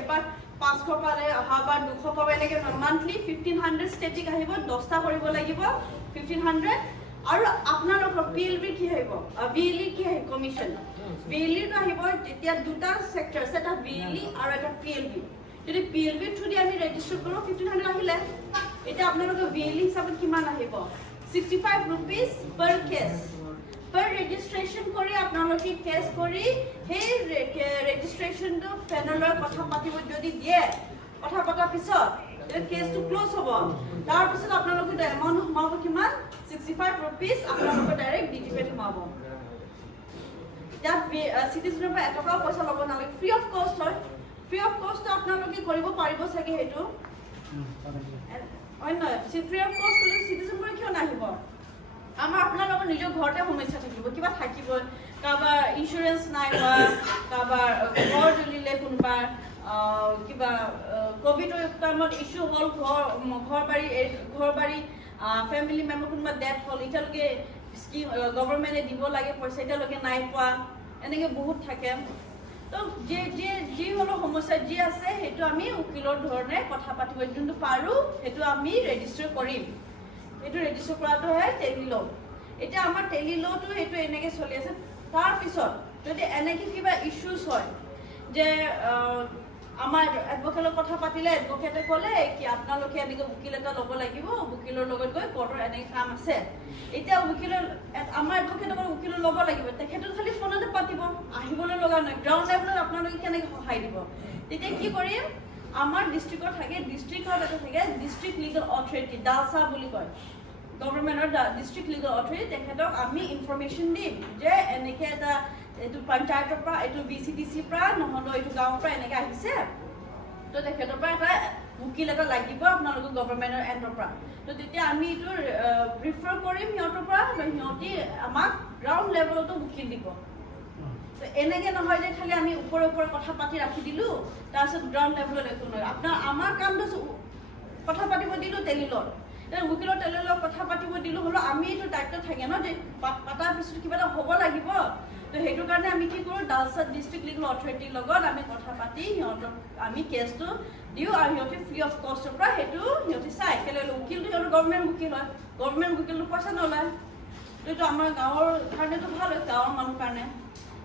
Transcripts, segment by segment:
এবাৰ 500 পালে অহা বা 200 পাবে এনেকৈ মান্থলি 1500 ষ্টেটিক আহিব 10টা কৰিব লাগিব 1500 আৰু আপোনালোকৰ পিএলবি কি আহিব বিএলই কি আহিব কমিশন বিএলইটো আহিব তেতিয়া দুটা সেক্টৰ এটা বিএলই আৰু এটা পিএলবি যদি পিএলবি থ্ৰুদি আমি ৰেজিষ্টাৰ কৰো 1500 আহিলে এটা আপোনালোকৰ বিএলই হিচাপত কিমান আহিব 65 rupees per case per registration কৰি আপোনালোকে কেছ কৰি সেই ৰেজিষ্ট্ৰেচনটো পেনেলৰ কথা পাতিব যদি দিয়ে কথা পতাৰ পিছত কেছটো ক্লোজ হ'ব তাৰ পিছত আপোনালোকে এমাউণ্ট সোমাব কিমান 65 rupees আপোনালোকে ডাইৰেক্ট ডিজিপেত সোমাব এতিয়া সিটিজেনৰ পৰা এটকাও পইচা ল'ব নালাগে ফ্ৰী অফ কষ্ট হয় ফ্ৰী অফ কষ্ট আপোনালোকে কৰিব পাৰিব চাগে সেইটো অন্য ফ্ৰী অফ কষ্ট হ'লে সিটিজেনবোৰ কিয় নাহিব আমাৰ আপোনালোকৰ নিজৰ ঘৰতে সমস্যা থাকিব কিবা থাকিব কাৰোবাৰ ইঞ্চুৰেঞ্চ নাই হোৱা কাৰোবাৰ ঘৰ জ্বলিলে কোনোবাৰ কিবা কোভিডৰ টাইমত ইছ্যু হ'ল ঘৰ বাৰী ফেমিলি মেম্বাৰ কোনোবা ডেথ হ'ল এতিয়ালৈকে স্কিম গভৰ্ণমেণ্টে দিব লাগে পইচা এতিয়ালৈকে নাই পোৱা এনেকৈ বহুত থাকে তো যি হ'লেও সমস্যা যি আছে সেইটো আমি উকিলৰ ধৰণে কথা পাতিব যোনটো পাৰোঁ সেইটো আমি ৰেজিষ্টাৰ কৰিম এইটো ৰেজিষ্টাৰ কৰাটো হয় টেলি ল' এতিয়া আমাৰ টেলি লটো এইটো এনেকৈ চলি আছে তাৰ পিছত যদি এনেকৈ কিবা ইছ্যুজ হয় যে আমাৰ এডভকেটৰ কথা পাতিলে এডভকেটে ক'লে কি আপোনালোকে এনেকৈ উকিল এটা ল'ব লাগিব উকিলৰ লগত গৈ কোৰ্টৰ এনেকৈ কাম আছে এতিয়া আমাৰ এডভকেটৰ উকিল ল'ব লাগিব তেখেতে খালি ফোনতে পাতিব আহিবলৈ লগা নহয় গ্ৰাউণ্ড লেভেলত আপোনালোকে কেনেকৈ সহায় দিব তেতিয়া কি কৰিম আমাৰ ডিষ্ট্ৰিক্টত থাকে ডিষ্ট্ৰিক্টত এটা থাকে ডিষ্ট্ৰিক্ট লিগেল অথৰিটি ডালসা বুলি কয় গভৰ্ণমেণ্টৰ ডিষ্ট্ৰিক্ট লিগেল অথৰিটি তেখেতক আমি ইনফৰমেশ্যন দিম যে এনেকৈ এটা এইটো পঞ্চায়তৰ পৰা এইটো বিচিডিচিৰ পৰা নহ'লে এইটো গাঁৱৰ পৰা এনেকৈ আহিছে তো তেখেতৰ পৰা এটা উকিল এটা লাগিব আপোনালোকৰ গভৰ্ণমেণ্টৰ এণ্ডৰ পৰা তো তেতিয়া আমি এইটো প্ৰিফাৰ কৰিম সিহঁতৰ পৰা সিহঁতি আমাক গ্ৰাউণ্ড লেভেলতো উকিল দিব তো এনেকৈ নহয় যে খালি আমি ওপৰে কথা পাতি ৰাখি দিলোঁ তাৰপিছত গ্ৰাউণ্ড লেভেলত একো নহয় আমাৰ কামটো কথা পাতিব দিলোঁ টেলি লত উকিলৰ টেলি লত কথা পাতিব দিলোঁ হ'লেও আমি এইটো দায়িত্ব থাকে ন যে পাতাৰ পিছত কিবা এটা হ'ব লাগিব তো সেইটো কাৰণে আমি কি কৰোঁ ডালসা ডিষ্ট্ৰিক্ট লিগেল অথৰিটিৰ লগত আমি কথা পাতি সিহঁতক আমি কেছটো দিওঁ আৰু সিহঁতে ফ্ৰী অফ কষ্টৰ পৰা সেইটো সিহঁতে চাই কেলৈ উকিলটো সিহঁতৰ গভৰ্ণমেণ্ট উকিল হয় গভৰ্ণমেণ্ট উকিলটো পইচা নলয় তো এইটো আমাৰ গাঁৱৰ কাৰণেতো ভাল হয় গাঁৱৰ মানুহৰ কাৰণে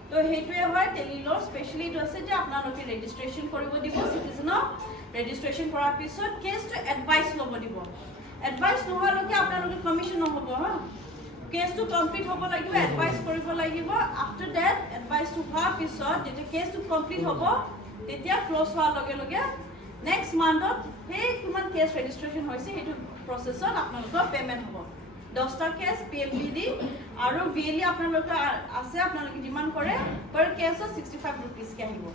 তো সেইটোৱে হয় টেলি লৰ স্পেচিয়েলি এইটো আছে যে আপোনালোকে ৰেজিষ্ট্ৰেশ্যন কৰিব দিব চিটিজেনক ৰেজিষ্ট্ৰেশ্যন কৰাৰ পিছত কেছটো এডভাইচ ল'ব দিব এডভাইচ নোহোৱালৈকে আপোনালোকে কমিশ্যন নহ'ব হা কেছটো কমপ্লিট হ'ব লাগিব এডভাইচ কৰিব লাগিব আফটাৰ ডেট এডভাইচটো হোৱাৰ পিছত যেতিয়া কেছটো কমপ্লিট হ'ব তেতিয়া ক্ল'জ হোৱাৰ লগে লগে নেক্সট মান্থত সেই কিমান কেছ ৰেজিষ্ট্ৰেশ্যন হৈছে সেইটো প্ৰচেছত আপোনালোকৰ পে'মেণ্ট হ'ব 10টা কেছ পিএলবি দি আৰু বিএলই আপোনালোকৰ আছে আপোনালোকে ডিমাণ্ড কৰে পাৰ কেছত 65 rupeesকৈ আহিব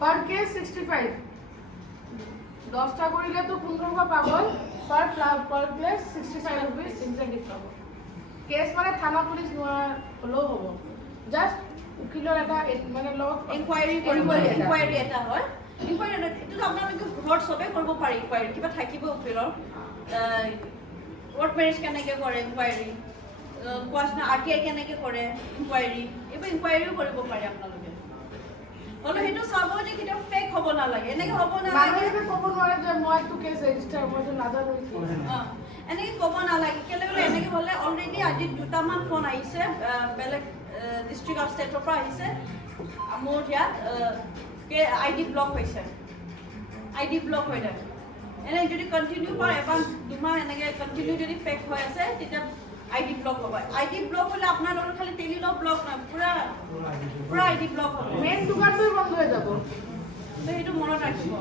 পাৰ কেছ 65 10টা কৰিলেতো 1500 পাব পাৰ প্লেছ 65 rupees ইনচেন্টিভ পাব কেছ মানে থানা পুলিচ নোৱা হ'লেও হ'ব জাষ্ট উকিলৰ এটা মানে লগত ইনকুৱাইৰি কৰিব ইনকুৱাইৰি এটা হয় ইনকুৱাইৰি এইটো আপোনালোকে ঘৰত চবেই কৰিব পাৰি ইনকুৱাইৰি কিবা থাকিব উকিলৰ কোৰ্ট মেৰেজ কেনেকৈ কৰে ইনকুৱাইৰি কোৱাচনা RTI কেনেকৈ কৰে ইনকুৱাইৰি এইবোৰ ইনকুৱাইৰিও কৰিব পাৰে আপোনালোকে হ'লেও সেইটো চাব যে কেতিয়াও ফেক হ'ব নালাগে এনেকৈ হ'ব নালাগে ক'ব নোৱাৰে যে মই এইটো কেছ ৰেজিষ্টাৰ মইতো নাজানো এনেকৈ ক'ব নালাগে কেলৈ বোলে এনেকৈ হ'লে অলৰেডি আজি দুটামান ফোন আহিছে বেলেগ ডিষ্ট্ৰিক্ট অফ ষ্টেটৰ পৰা আহিছে মোৰ ইয়াত ID ব্লক হৈছে ID ব্লক হৈ থাকে এনে যদি কণ্টিনিউ কৰে এবাৰ দুমাহ এনেকৈ কণ্টিনিউ যদি ফেক হৈ আছে তেতিয়া ID ব্লক হ'ব ID ব্লক হ'লে আপোনালোকৰ খালি টেলি ল ব্লক নহয় পুৰা ID ব্লক হ'ব মেইন দোকানটোৱে বন্ধ হৈ যাব তো সেইটো মনত ৰাখিব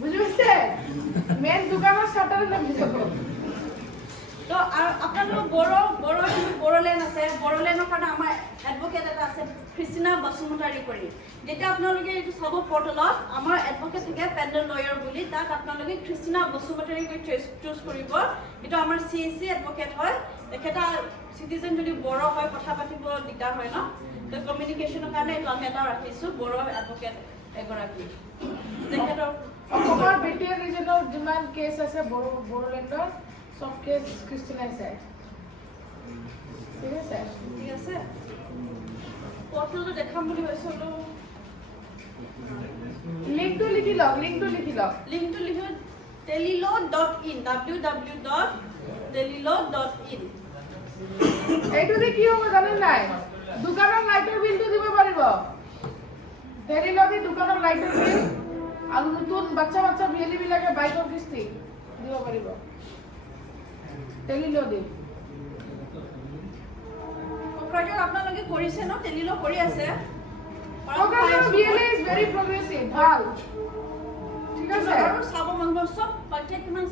বুজি পাইছে মেইন দোকানৰ শাটাৰ লাগি যাব তো আপোনালোকৰ বড়োলেণ্ড আছে বড়োলেণ্ডৰ কাৰণে আমাৰ এডভকেট এটা আছে ক্ৰিষ্টিনা বসুমতাৰী কৰি যেতিয়া আপোনালোকে এইটো চাব পৰ্টেলত আমাৰ এডভকেট থাকে পেণ্ডেল লয়াৰ বুলি তাক আপোনালোকে ক্ৰিষ্টিনা বসুমতাৰী কৰি চুজ কৰিব এইটো আমাৰ CAC এডভকেট হয় তেখেতে চিটিজেন যদি বড়ো হয় কথা পাতিব দিগদাৰ হয় ন তো কমিউনিকেশ্যনৰ কাৰণে এইটো আমি এটা ৰাখিছোঁ বড়ো এডভকেট এগৰাকী তেখেতৰ অসমৰ BTR ৰিজনৰ যিমান কেছ আছে বড়োলেণ্ডৰ সব কেছ ক্ৰিষ্টিনাই চাই ঠিক আছে পৰ্টেলটো দেখাম বুলি ভাবিছিলোঁ লিংকটো লিখি লওক লিংকটো লিখো telelaw.in www.telelaw.in এইটোতে কি হ'ব জানেন নাই দোকানৰ লাইটৰ বিলটো দিব পাৰিব টেলিলতে দোকানৰ লাইটৰ বিল আৰু নতুন বাচ্চা বিয়েলি বিলাকে বাইকৰ কিস্তি দিব পাৰিব টেলিল দি প্ৰজেক্ট আপোনালোকে কৰিছে ন টেলিলাw কৰি আছে প্ৰগ্ৰাম বিয়েলি ইজ ভেৰি প্ৰগ্ৰেছিভ ভাল ঠিক আছে আৰু চাব মন সব বাজেট কিমান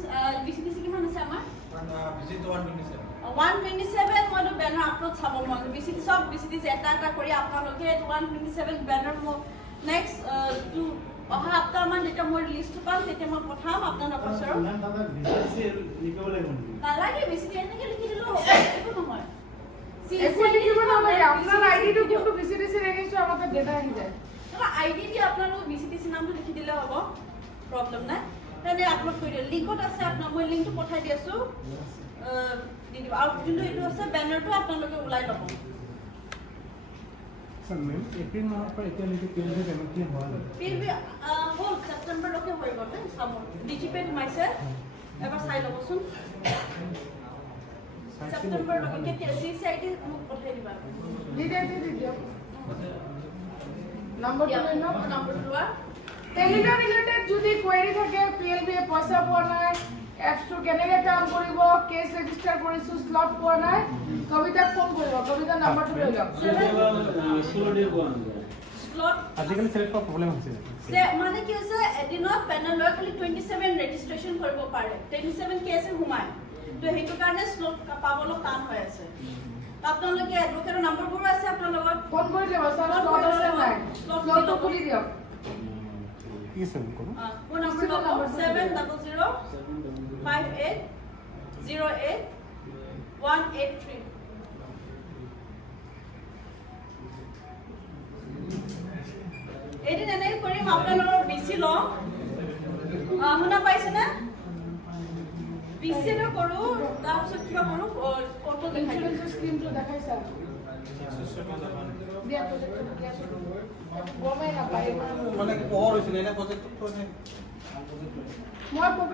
বিসিডিসি কিমান আছে আমাৰ visit 127 127 মই বেনাৰ আপলোড চাব মন বিসিডি সব বিসিডিসি এটা কৰি আপোনালোকে 127 বেনাৰ মই নেক্সট অহা সপ্তাহমান যেতিয়া মই লিষ্টটো পাম তেতিয়া মই পঠাম আপোনালোকৰ ওচৰত নালাগে বিসিডি এনেকৈ লিখি দিলেও হ'ব একো নহয় একো লিখিব নালাগে আপোনাৰ আইডিটো কোনটো বিসিডিসি ৰেজিষ্টাৰ আমাক ডেটা আহি যায় তাহলে আইডি দি আপোনালোক বিসিডিসি নামটো লিখি দিলে হ'ব প্ৰবলেম নাই তেনে আপলোড কৰি দিলে লিংকত আছে আপোনাক মই লিংকটো পঠাই দি আছো দি দিব আৰু যোনটো এইটো আছে বেনাৰটো আপোনালোকে ওলাই ল'ব सर मैम एप्रिल माह पर एতিয়ালৈকে PLB পেমেন্ট কি হোৱা নাই PLB হ'ল ছেপ্টেম্বৰলৈকে হৈ গ'ল চাব ডিজিপে সোমাইছে এবাৰ চাই ল'বচোন ছেপ্টেম্বৰলৈকে কেতিয়া CCID মোক পঠাই দিবা দি দিয়ক নম্বৰটো লৈ লওক নম্বৰটো লোৱা টেলিলাw ৰিলেটেড যদি কোৱেৰি থাকে PLB পইচা পোৱা নাই এপছটো কেনেকৈ কাম কৰিব কেছ ৰেজিষ্টাৰ কৰিছো স্লট পোৱা নাই কবিতাক ফোন কৰিব কবিতাৰ নম্বৰটো লৈ লওক স্লট আজিকালি সেলেক্ট কৰা প্ৰবলেম হৈছে মানে কি হৈছে এদিনত পেনেল লৈ খালি 27 ৰেজিষ্ট্ৰেচন কৰিব পাৰে 27 কেছে সোমায় তো সেইটো কাৰণে স্লট পাবলৈ টান হৈ আছে আপোনালোকে এডভোকেটৰ নম্বৰবোৰ আছে আপোনাৰ লগত ফোন কৰি দিব স্লট আছে নাই স্লটটো খুলি দিয়ক কি আছে কোন মোৰ নম্বৰটো 7005808183 এদিন এনেকৈ কৰিম আপোনালোকৰ বিচি লওঁ শুনা পাইছেনে বিচিটো কৰোঁ তাৰপিছত কিবা কৰোঁ ফটো দেখাই দিম ইন্স্যুৰেন্সৰ স্কিমটো দেখাইছা দিয়া প্ৰজেক্টটো দিয়া গমে নাপায় মানে কি পঢ়ৰ হৈছিলে এনে প্ৰজেক্টটো মই